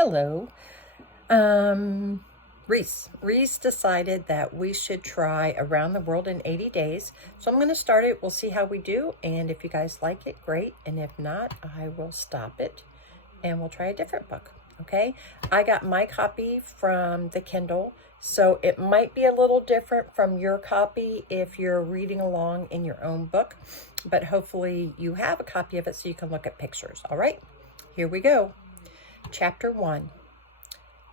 Hello. Reese decided that we should try Around the World in 80 Days. So I'm going to start it. We'll see how we do. And if you guys like it, great. And if not, I will stop it and we'll try a different book. Okay. I got my copy from the Kindle, so it might be a little different from your copy if you're reading along in your own book, but hopefully you have a copy of it so you can look at pictures. All right, here we go. Chapter 1.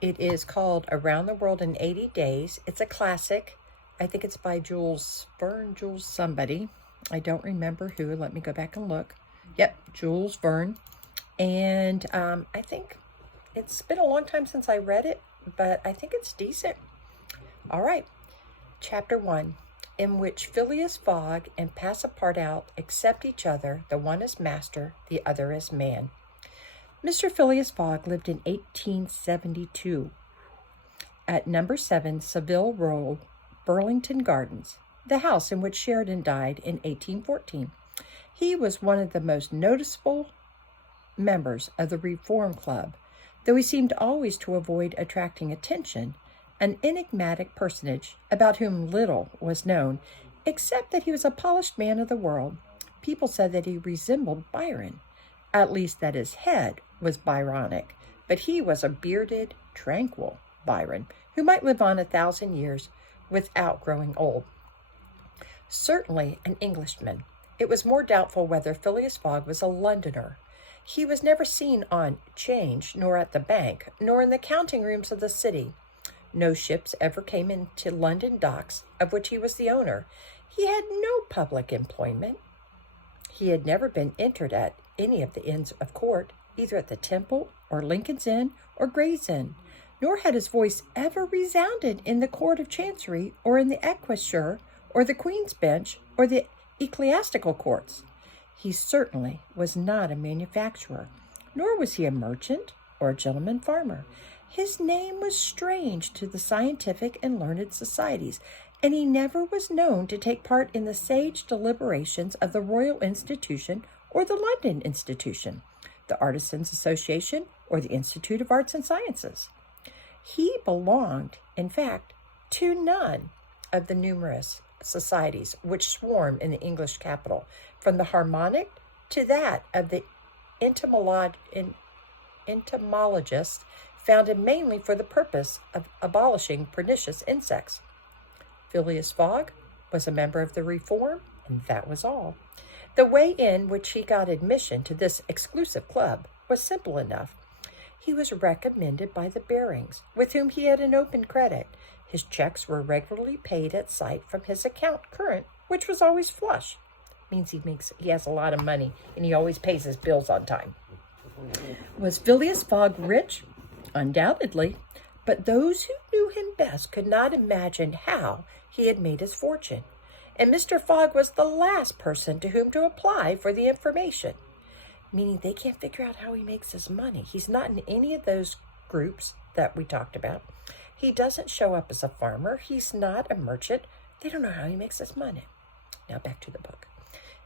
It is called Around the World in 80 Days. It's a classic. I think it's by Jules somebody. I don't remember who. Let me go back and look. Yep, Jules Verne. And I think it's been a long time since I read it, but I think it's decent. All right. Chapter 1, in which Phileas, Fogg, and Passepartout accept each other, the one as master, the other as man. Mr. Phileas Fogg lived in 1872 at number 7 Savile Row, Burlington Gardens, the house in which Sheridan died in 1814. He was one of the most noticeable members of the Reform Club, though he seemed always to avoid attracting attention, an enigmatic personage about whom little was known, except that he was a polished man of the world. People said that he resembled Byron, at least that his head was Byronic, but he was a bearded, tranquil Byron, who might live on 1,000 years without growing old. Certainly an Englishman. It was more doubtful whether Phileas Fogg was a Londoner. He was never seen on 'Change, nor at the bank, nor in the counting rooms of the city. No ships ever came into London docks, of which he was the owner. He had no public employment. He had never been entered at any of the Inns of Court, either at the Temple, or Lincoln's Inn, or Gray's Inn, nor had his voice ever resounded in the Court of Chancery, or in the Exchequer, or the Queen's Bench, or the ecclesiastical courts. He certainly was not a manufacturer, nor was he a merchant or a gentleman farmer. His name was strange to the scientific and learned societies, and he never was known to take part in the sage deliberations of the Royal Institution or the London Institution, the Artisans' Association, or the Institute of Arts and Sciences. He belonged, in fact, to none of the numerous societies which swarm in the English capital, from the Harmonic to that of the entomologists, founded mainly for the purpose of abolishing pernicious insects. Phileas Fogg was a member of the Reform, and that was all. The way in which he got admission to this exclusive club was simple enough. He was recommended by the Barings, with whom he had an open credit. His checks were regularly paid at sight from his account current, which was always flush. Means he has a lot of money, and he always pays his bills on time. Was Phileas Fogg rich? Undoubtedly, but those who knew him best could not imagine how he had made his fortune, and Mr. Fogg was the last person to whom to apply for the information, meaning they can't figure out how he makes his money. He's not in any of those groups that we talked about. He doesn't show up as a farmer. He's not a merchant. They don't know how he makes his money. Now back to the book.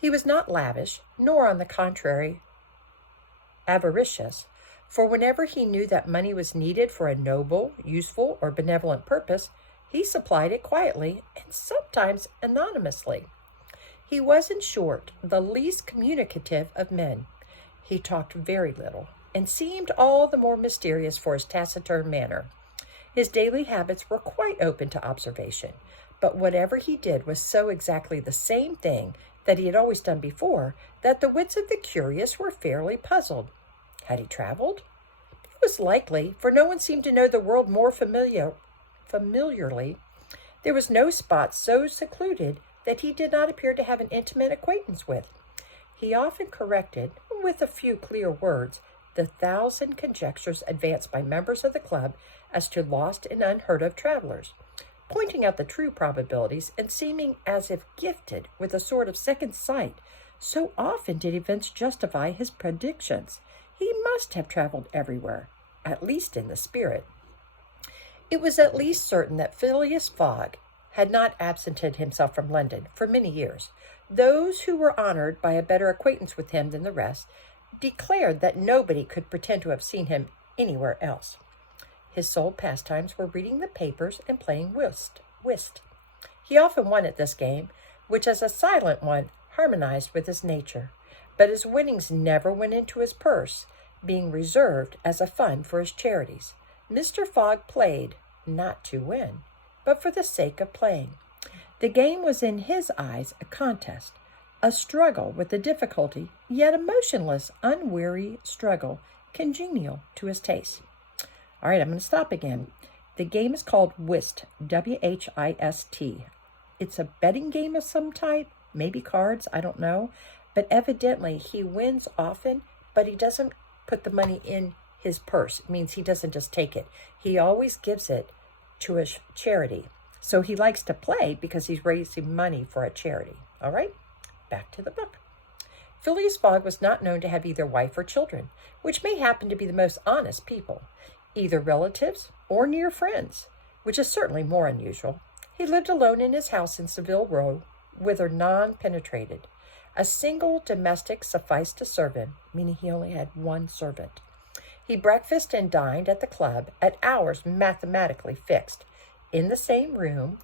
He was not lavish, nor, on the contrary, avaricious, for whenever he knew that money was needed for a noble, useful, or benevolent purpose, he supplied it quietly and sometimes anonymously. He was, in short, the least communicative of men. He talked very little, and seemed all the more mysterious for his taciturn manner. His daily habits were quite open to observation, but whatever he did was so exactly the same thing that he had always done before that the wits of the curious were fairly puzzled. Had he traveled? It was likely, for no one seemed to know the world more familiarly. There was no spot so secluded that he did not appear to have an intimate acquaintance with. He often corrected, with a few clear words, the 1,000 conjectures advanced by members of the club as to lost and unheard of travelers, pointing out the true probabilities and seeming as if gifted with a sort of second sight. So often did events justify his predictions. He must have traveled everywhere, at least in the spirit. It was at least certain that Phileas Fogg had not absented himself from London for many years. Those who were honored by a better acquaintance with him than the rest declared that nobody could pretend to have seen him anywhere else. His sole pastimes were reading the papers and playing whist. He often won at this game, which as a silent one harmonized with his nature, but his winnings never went into his purse, being reserved as a fund for his charities. Mr. Fogg played, not to win, but for the sake of playing. The game was in his eyes a contest, a struggle with the difficulty, yet a motionless, unweary struggle, congenial to his taste. All right, I'm going to stop again. The game is called whist, W-H-I-S-T. It's a betting game of some type, maybe cards, I don't know. But evidently he wins often, but he doesn't put the money in his purse. It means he doesn't just take it. He always gives it to a charity. So he likes to play because he's raising money for a charity. All right, back to the book. Phileas Fogg was not known to have either wife or children, which may happen to be the most honest people, either relatives or near friends, which is certainly more unusual. He lived alone in his house in Savile Row, whither none penetrated. A single domestic sufficed to serve him, meaning he only had one servant. He breakfasted and dined at the club at hours mathematically fixed, in the same room,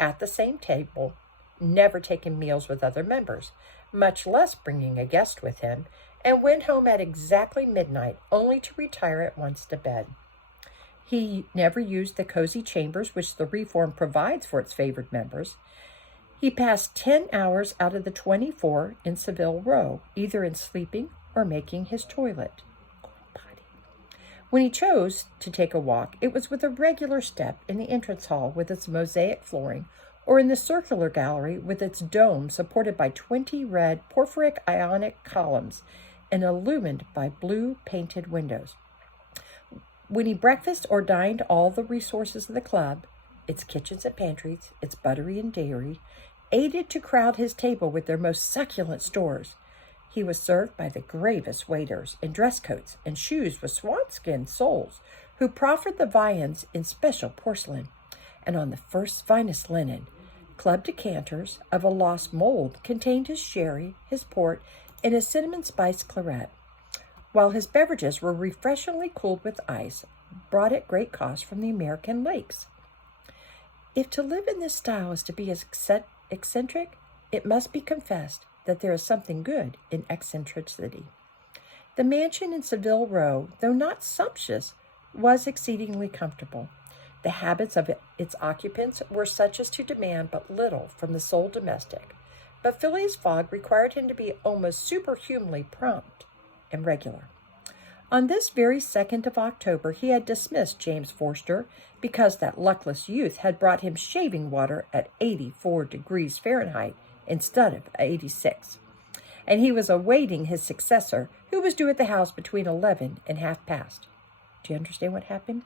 at the same table, never taking meals with other members, much less bringing a guest with him, and went home at exactly midnight, only to retire at once to bed. He never used the cozy chambers which the Reform provides for its favored members. He passed 10 hours out of the 24 in Savile Row, either in sleeping or making his toilet. When he chose to take a walk, it was with a regular step in the entrance hall with its mosaic flooring, or in the circular gallery with its dome supported by 20 red porphyric Ionic columns and illumined by blue painted windows. When he breakfasted or dined, all the resources of the club, its kitchens and pantries, its buttery and dairy, aided to crowd his table with their most succulent stores. He was served by the gravest waiters in dress coats and shoes with swanskin soles, who proffered the viands in special porcelain, and on the first finest linen. Club decanters of a lost mold contained his sherry, his port, and his cinnamon spice claret, while his beverages were refreshingly cooled with ice, brought at great cost from the American lakes. If to live in this style is to be as eccentric, it must be confessed that there is something good in eccentricity. The mansion in Savile Row, though not sumptuous, was exceedingly comfortable. The habits of its occupants were such as to demand but little from the sole domestic, but Phileas Fogg required him to be almost superhumanly prompt and regular. On this very 2nd of October, he had dismissed James Forster because that luckless youth had brought him shaving water at 84 degrees Fahrenheit instead of 86, and he was awaiting his successor, who was due at the house between 11 and half past. Do you understand what happened?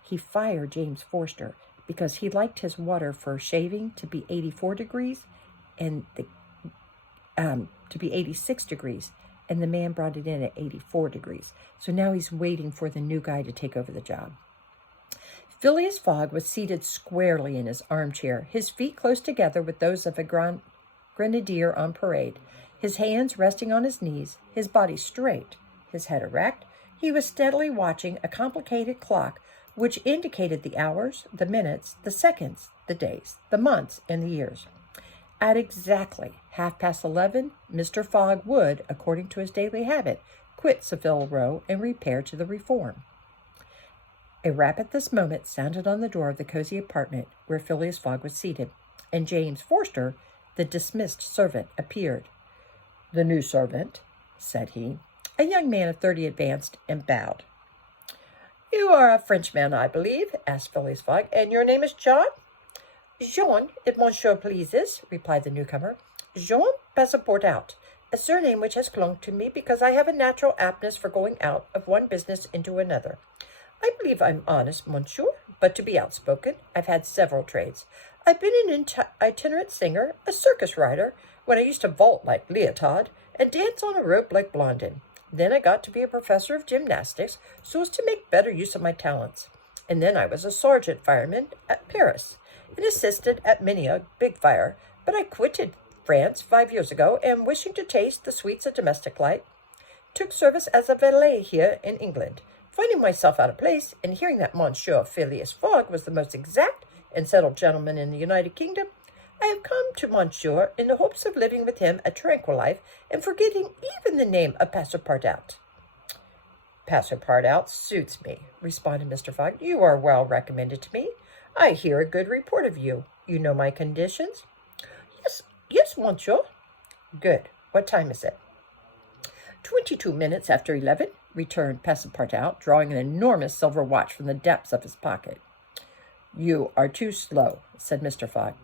He fired James Forster because he liked his water for shaving to be 84 degrees and to be 86 degrees, and the man brought it in at 84 degrees. So now he's waiting for the new guy to take over the job. Phileas Fogg was seated squarely in his armchair, his feet close together with those of a grenadier on parade, his hands resting on his knees, his body straight, his head erect. He was steadily watching a complicated clock which indicated the hours, the minutes, the seconds, the days, the months, and the years. At exactly 11:30, Mr. Fogg would, according to his daily habit, quit Savile Row and repair to the Reform. A rap at this moment sounded on the door of the cozy apartment where Phileas Fogg was seated, and James Forster, the dismissed servant, appeared. "The new servant," said he. A young man of 30 advanced and bowed. "You are a Frenchman, I believe," asked Phileas Fogg, "and your name is John?" "Jean, if monsieur pleases," replied the newcomer. "Jean Passepartout, a surname which has clung to me because I have a natural aptness for going out of one business into another. I believe I'm honest, monsieur, but to be outspoken, I've had several trades. I've been an itinerant singer, a circus rider, when I used to vault like Leotard, and dance on a rope like Blondin. Then I got to be a professor of gymnastics, so as to make better use of my talents. And then I was a sergeant fireman at Paris, and assisted at many a big fire, but I quitted France 5 years ago, and wishing to taste the sweets of domestic life, took service as a valet here in England. Finding myself out of place, and hearing that Monsieur Phileas Fogg was the most exact and settled gentleman in the United Kingdom, I have come to Monsieur in the hopes of living with him a tranquil life, and forgetting even the name of Passepartout. Passepartout suits me, responded Mr. Fogg. You are well recommended to me. I hear a good report of you. You know my conditions? Yes, Monsieur. Good. What time is it? 22 minutes after 11, returned Passepartout, drawing an enormous silver watch from the depths of his pocket. You are too slow, said Mr. Fogg.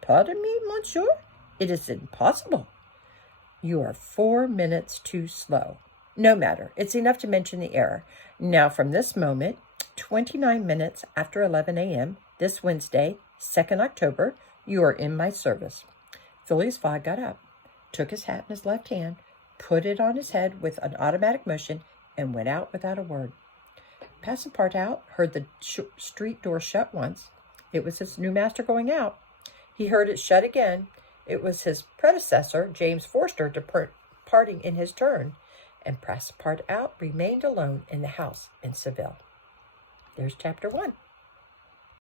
Pardon me, Monsieur? It is impossible. You are 4 minutes too slow. No matter. It's enough to mention the error. Now, from this moment, 29 minutes after 11 a.m., this Wednesday, 2nd October, you are in my service. Phileas Fogg got up, took his hat in his left hand, put it on his head with an automatic motion, and went out without a word. Passepartout heard the street door shut once. It was his new master going out. He heard it shut again. It was his predecessor, James Forster, departing in his turn, and Passepartout remained alone in the house in Seville. There's chapter 1.